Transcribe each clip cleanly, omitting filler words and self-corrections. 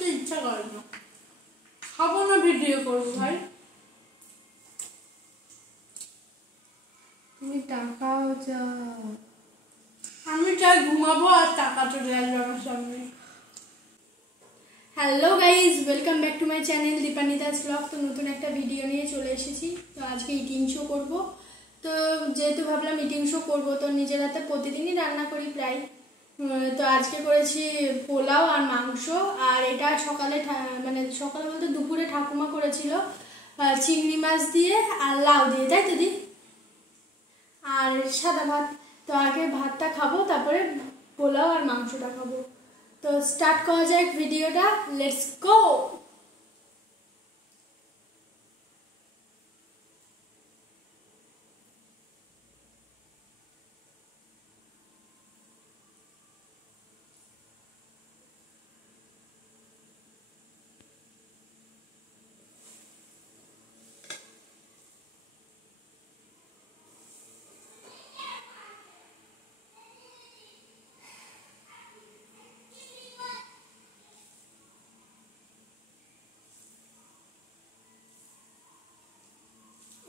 করতে ইচ্ছা করে না, খাবো না, ভিডিও করবো। ভাই তুমি টাকাও চাও। আমি চাই ঘুমাবো আর টাকা চলে আসবে আমার সামনে। Hello guys, welcome back to my channel Dipanita's blog. তো নতুন একটা ভিডিও নিয়ে চলে এসেছি। তো আজকে ইটিং শো করবো। তো যেহেতু ভাবলাম ইটিং শো করবো, তো নিজের হাতে প্রতিদিনই রান্না করি প্রায়। তো আজকে করেছি পোলাও আর মাংস। আর এটা সকালে মানে সকালে বলতে দুপুরে ঠাকুমা করেছিল চিংড়ি মাছ দিয়ে আর লাউ দিয়ে, তাই তো দি? আর সাদা ভাত। তো আগে ভাতটা খাবো, তারপরে পোলাও আর মাংসটা খাবো। তো স্টার্ট করা যাক ভিডিওটা, লেটস গো।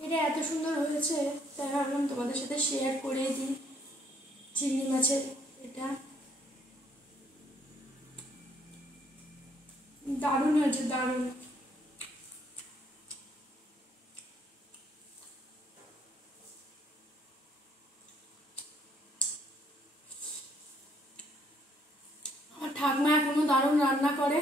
এটা এত সুন্দর হয়েছে, তাই ভাবলাম তোমাদের সাথে শেয়ার করে দিই। চিংড়ি মাছের এটা দারুণ হয়েছে, দারুণ। আমার ঠাকমা এখনো দারুণ রান্না করে।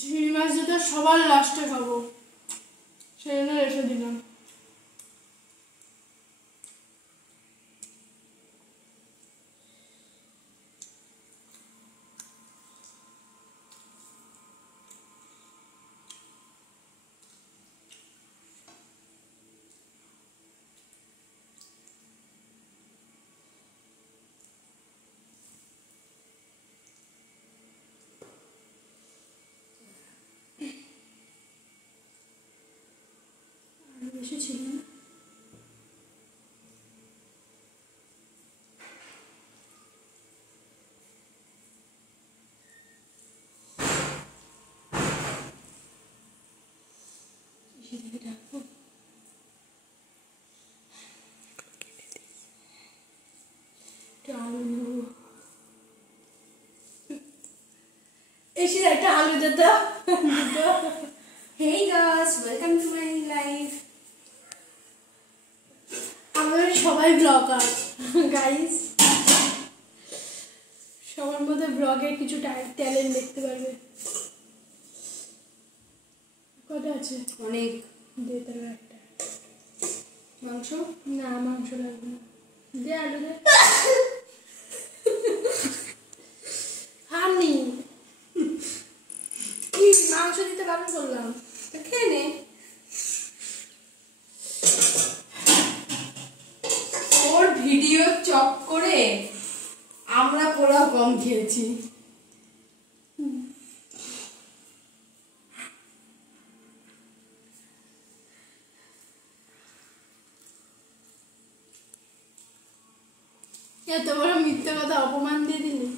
চিংড়ি মাছ যেটা সবার লাস্টে খাবো, সেজন্য রেখে দিলাম। বেশি ছিল না। আলু এসে একটা আলু দিত। Hey guys, welcome to my life. আমাদের সবাই ব্লগার গাইস, সবার মধ্যে ব্লগের কিছু ট্যালেন্ট দেখতে পারবে। কত আছে? অনেক। দে তার একটা মাংস? না, মাংস লাগবে না, দে আলু দে। হানি কি মাংস দিতে বারণ করলাম? তো খেয়ে নে। ওর ভিডিও চক করে আমরা পোলাও কম খেয়েছি। এত বড় মিথ্যে কথা, অপমান দিয়ে দিলি।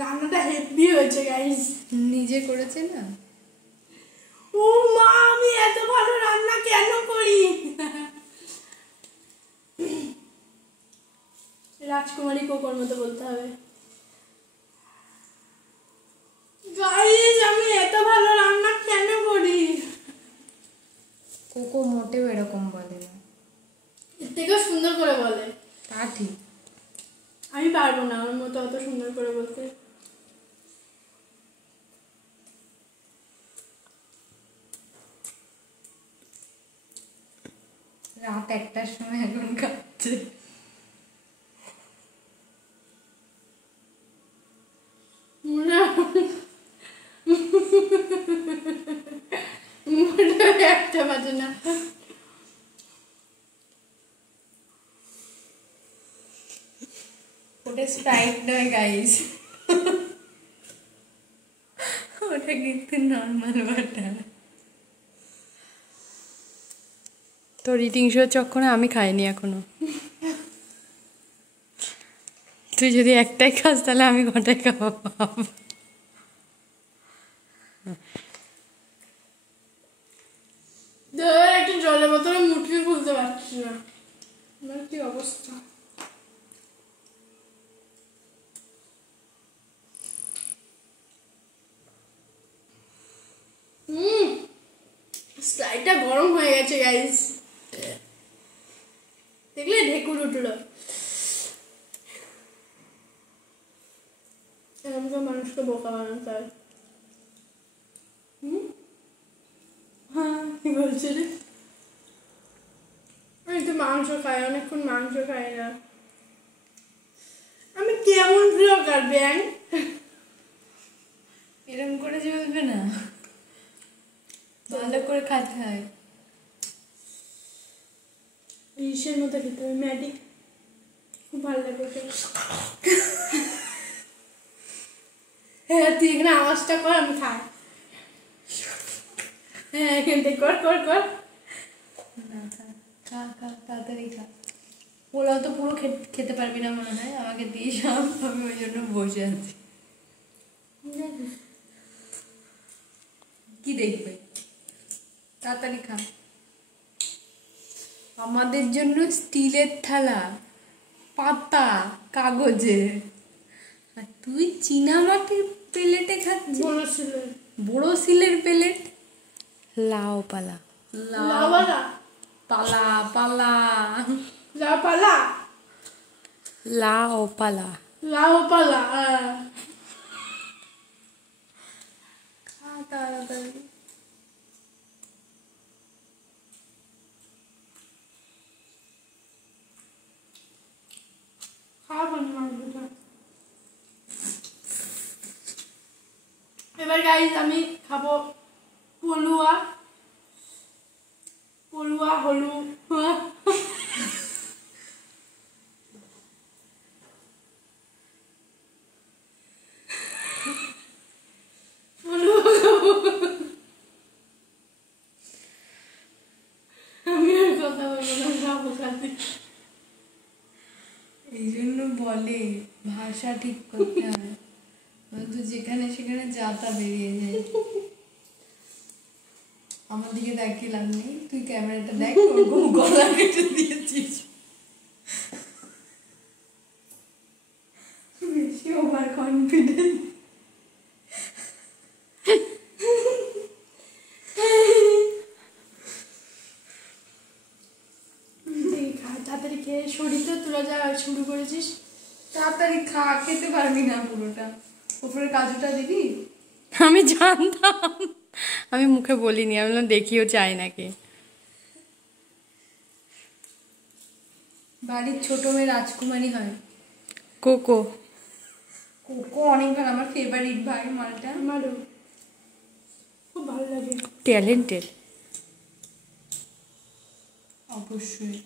রান্নাটা হেভি হয়েছে গাইস। নিজে করেছে না? ও মা, আমি এত ভালো রান্না কেন করি? রাজকুমারী কোকোর মতো বলতে হবে। গাইস, আমি এত ভালো রান্না কেন করি? কোকো মোটেও এরকম বলে না। থেকেও সুন্দর করে বলে। তা ঠিক। আমি পারবো না আমার মতো অত সুন্দর করে বলতে। রাত 1টার সময় এখন খাচ্ছে। একটা বাজে না। ওটা স্প্রাইট নয় গাইস, ওটা কিন্তু নর্মাল ওয়াটার। তোর ইটিং শো চক্করে আমি খাইনি এখনো। তুই যদি একটাই খাস তাহলে আমি কটাই খাবো। একটা জলের বোতলে মুটকি খুলতে পারছি না, আমার কি অবস্থা। স্প্রাইটটা গরম হয়ে গেছে গাইস, দেখলে ঢেকুর উঠলো। এরকম মানুষকে বোকা বানাতে হয়। হ্যাঁ কি বলছে রে? আমি তো মাংস খাই, অনেকক্ষণ মাংস খাই না। আমি কেমন ব্লগার ব্যাং? এরকম করে চলবে না, ভালো করে খাতে হয়। ইসের মতো খেতে হবে, ম্যাডি খুব ভালো লাগে ওকে। হ্যাঁ তুই এখানে আওয়াজটা কর, আমি খাই। হ্যাঁ এখান থেকে কর কর কর। খা খা তাড়াতাড়ি খা। পোলাও তো পুরো খেতে পারবি না মনে হয়, আমাকে দিয়ে সব, আমি ওই জন্য বসে আছি। কি দেখবে, তাড়াতাড়ি খা। আমাদের জন্য স্টিলের থালা, পাতা, কাগজের, আর তুই চীনামাটির প্লেটে খাচ্ছিস। বলেছিল বড় সিলের প্লেট। লাও পালা, লাওয়ালা, পালা পালা, লাপালা, লাও পালা। লাওপালা। খা তাড়াতাড়ি। খাবো না মাংসটা। এবার গাইস আমি খাবো পলুয়া, পলুয়া হলু। আমি আর কথা বলবো না, খাবো খাতে। এই জন্য বলে ভাষা ঠিক করতে হয়, নয়তো যেখানে সেখানে যাতা বেরিয়ে যায়। আমার দিকে দেখে লাভ নেই, তুই ক্যামেরাটা দেখ, ওরকম গলা কেটে দিয়েছিস। বেশি ওভার কনফিডেন্ট। তাড়াতাড়ি খেয়ে শরীরটা তোরা যা শুরু করেছিস। তাড়াতাড়ি খা, খেতে পারবি না পুরোটা, উপরে কাজুটা দিবি। আমি জানতাম, আমি মুখে বলিনি, আমি বললাম দেখিও চাই নাকি। বাড়ির ছোট মেয়ে রাজকুমারী হয়। কোকো কোকো অনেক ভালো, আমার ফেভারিট ভাই মালটা। আমারও খুব ভালো লাগে। ট্যালেন্টেড। অবশ্যই।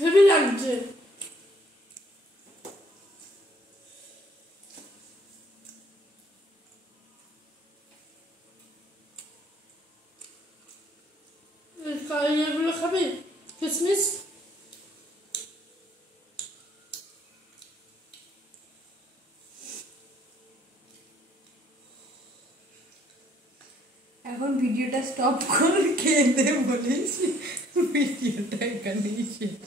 হেভি লাগছে। এগুলো খাবি কিসমিস? এখন ভিডিওটা স্টপ করে খেয়ে দে বলিস, ভিডিওটা এখানেই শেষ।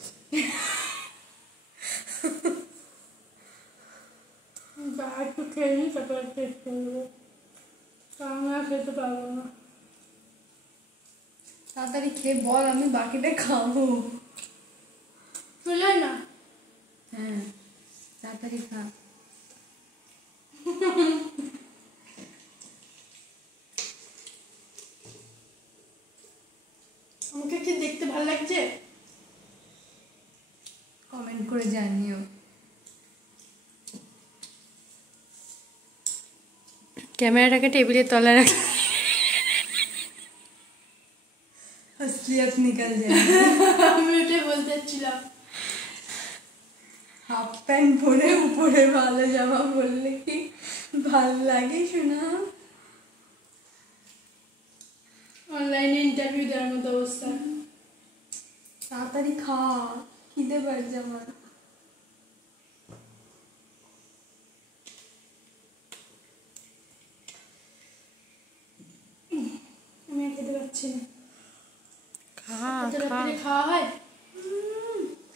একটু খেয়ে নিই, তারপর টেস্ট করবো, কারণ আর খেতে পারবো না। তাড়াতাড়ি খেয়ে বল, আমি বাকিটা খাবো। চলে না। হ্যাঁ, তাড়াতাড়ি খা। আমাকে কি দেখতে ভালো লাগছে? কমেন্ট করে জানিও। ক্যামেরাটাকে টেবিলের তলায় রাখ। असलियत निकल जाए। আমি ওটাই বলতে চাচ্ছিলাম। হাফ প্যান্ট পরে উপরে ভালো জামা পরলে কি ভাল লাগে শোনা? অনলাইনে ইন্টারভিউ দেওয়ার মতো অবস্থা। তাড়াতাড়ি খা, খিদে পাচ্ছে আমার। আমি আর খেতে পারছি না। খা এত খা। রাত্রে খাওয়া হয়?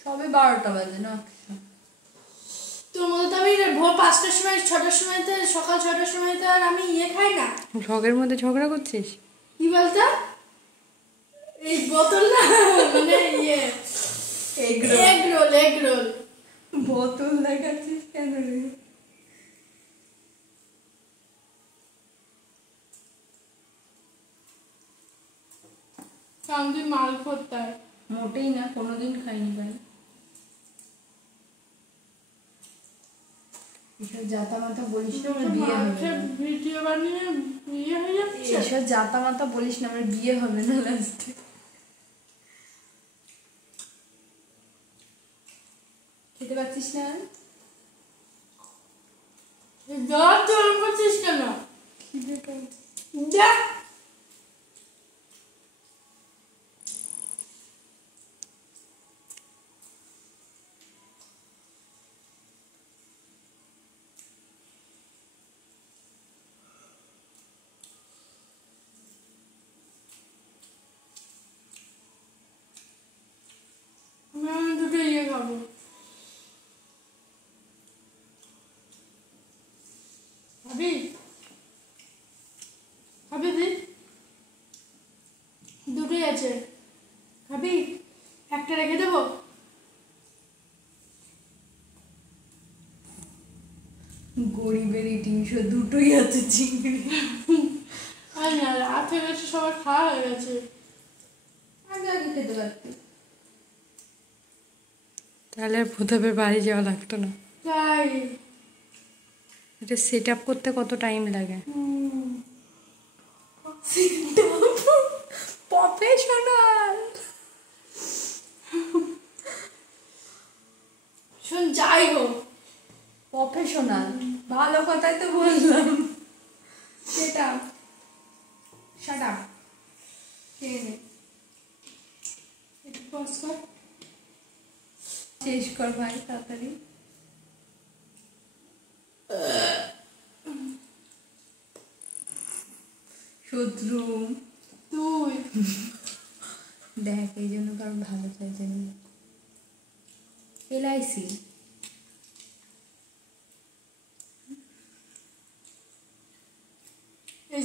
সবে 12টা বাজে না? তোর মতো তো আমি ভোর 5টার সময় 6টার সময় তো, সকাল 6টার সময় তো আর আমি খাই না। ভ্লগের মধ্যে ঝগড়া করছিস? কি বলতো? এই বোতল না, মানে এগ এগ রোল। বোতল দেখাচ্ছিস কেন রে? কারণ তুই মাল করতার। মোটেই না, কোনোদিন খাইনি ভাই। এসব জাতা মাতা বলিস না, আমার বিয়ে হবে না। ভিডিও বানিয়ে বিয়ে হয়ে যাচ্ছে। এসব জাতা মাতা বলিস না, আমার বিয়ে হবে না লাস্টে। খেতে পাচ্ছিস না? জ্বর তোর করছিস কেন? খিদে পাই। দেখ আমি দুটো খাবো। খাবি? খাবি তুই? দুটোই আছে, খাবি? একটা রেখে দেবো? গরিবের ইটিংশো দুটোই আছে চিংড়ি। আর না, রাত হয়ে গেছে, সবার খাওয়া হয়ে গেছে। আগে আগে খেতে পারতি। তাহলে আর প্রতাপের বাড়ি যাওয়া লাগতো না। তাই এটা সেট আপ করতে কত টাইম লাগে? প্রফেশনাল। শোন, যাই হোক, প্রফেশনাল ভালো কথাই তো বললাম। সেটা শাট আপ। খেয়ে নে, একটু পজ কর। শেষ কর ভাই তাড়াতাড়ি। শত্রু তুই দেখ, এই জন্য কারণ ভালো চাইছে না। LIC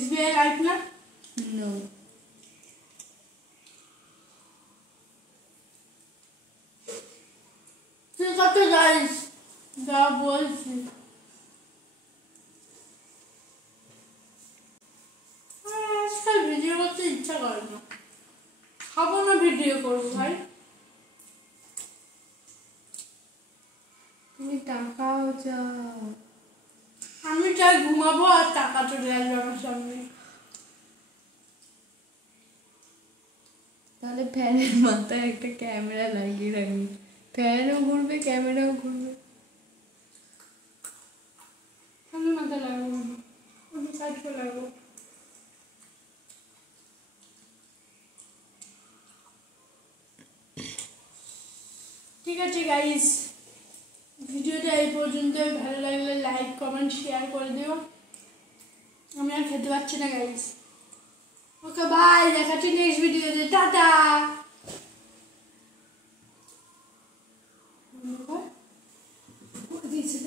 SBI লাইফ না? নো। তুই কত জানিস, যা বলছি। আজকাল ভিডিও করতে ইচ্ছা করে না, খাবো না ভিডিও করবো ভাই। তুমি টাকাও চাও? আমি চাই ঘুমাবো আর টাকা চলে আসবে আমার সামনে। তাহলে ফ্যানের মাথায় একটা ক্যামেরা লাগিয়ে রাখবি, ফ্যানও ঘুরবে ক্যামেরাও ঘুরবে। আমি মাথা লাগাবো না, আমি কাজ করে লাগাবো। ঠিক আছে গাইস, ভিডিওটা এই পর্যন্ত। ভালো লাগলে লাইক কমেন্ট শেয়ার করে দিও। আমি আর খেতে পারছি না গাইস। ওকে বাই, দেখাচ্ছি নেক্সট ভিডিওতে। টাটা। দিয়েছে